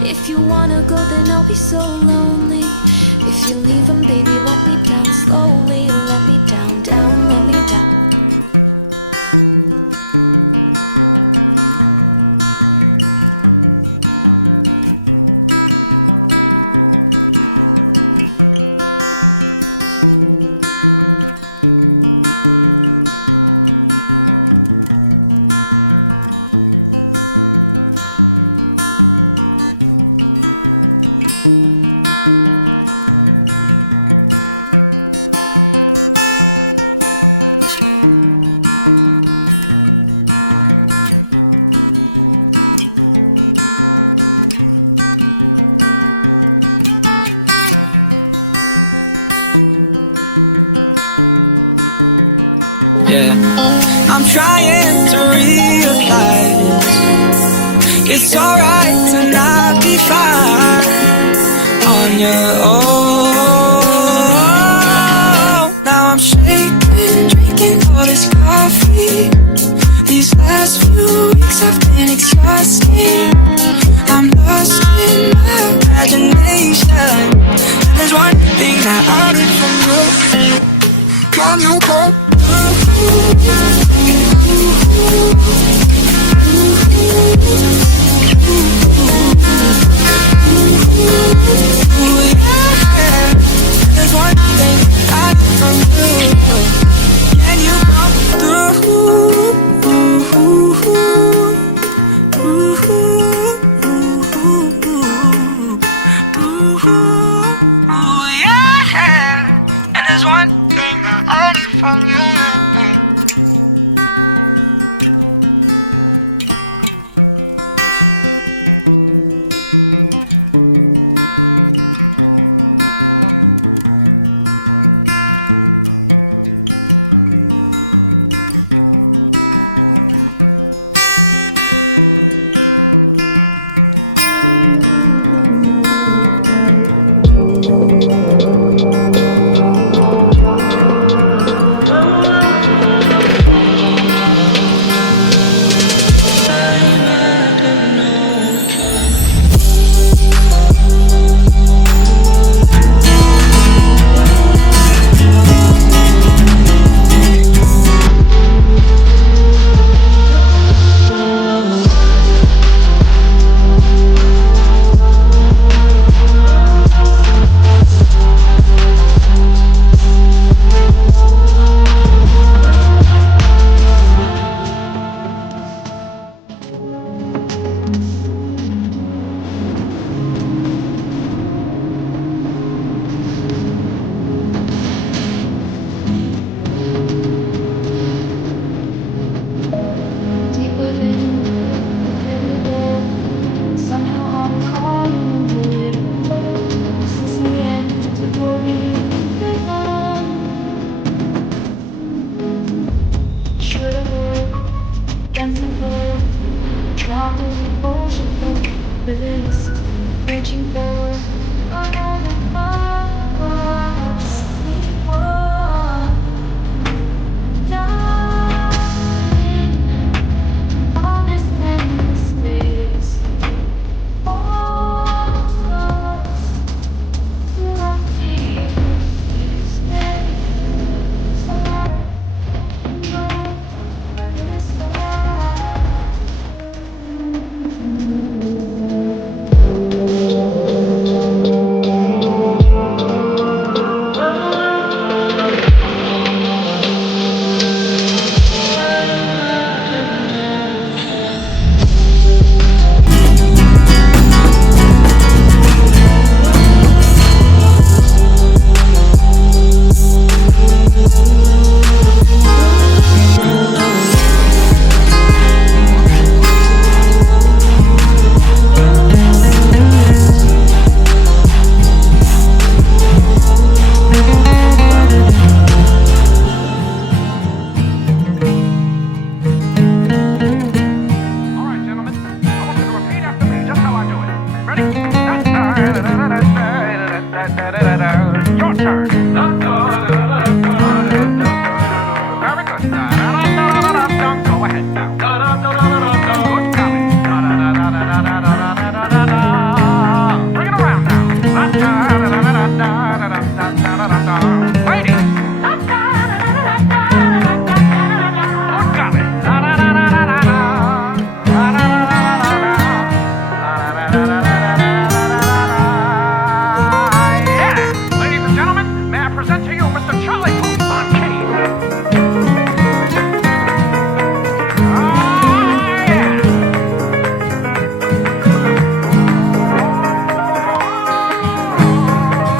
If you wanna go, then I'll be so lonely. If you leave them, baby, let me down slowly. Let me down, down, let me down. Yeah, I'm trying to realize it's alright to not be fine on your own. Now I'm shaking, drinking all this coffee. These last few weeks have been exhausting. I'm lost in my imagination, and there's one thing that I need from you. Can you come? There's one thing I need from you. Can you come through? Yeah. And there's one thing I need from you. reaching for another heart. Darling, all this endless space. All close to our feet. All right, gentlemen, I want you to repeat after me just how I do it. Ready? Your turn.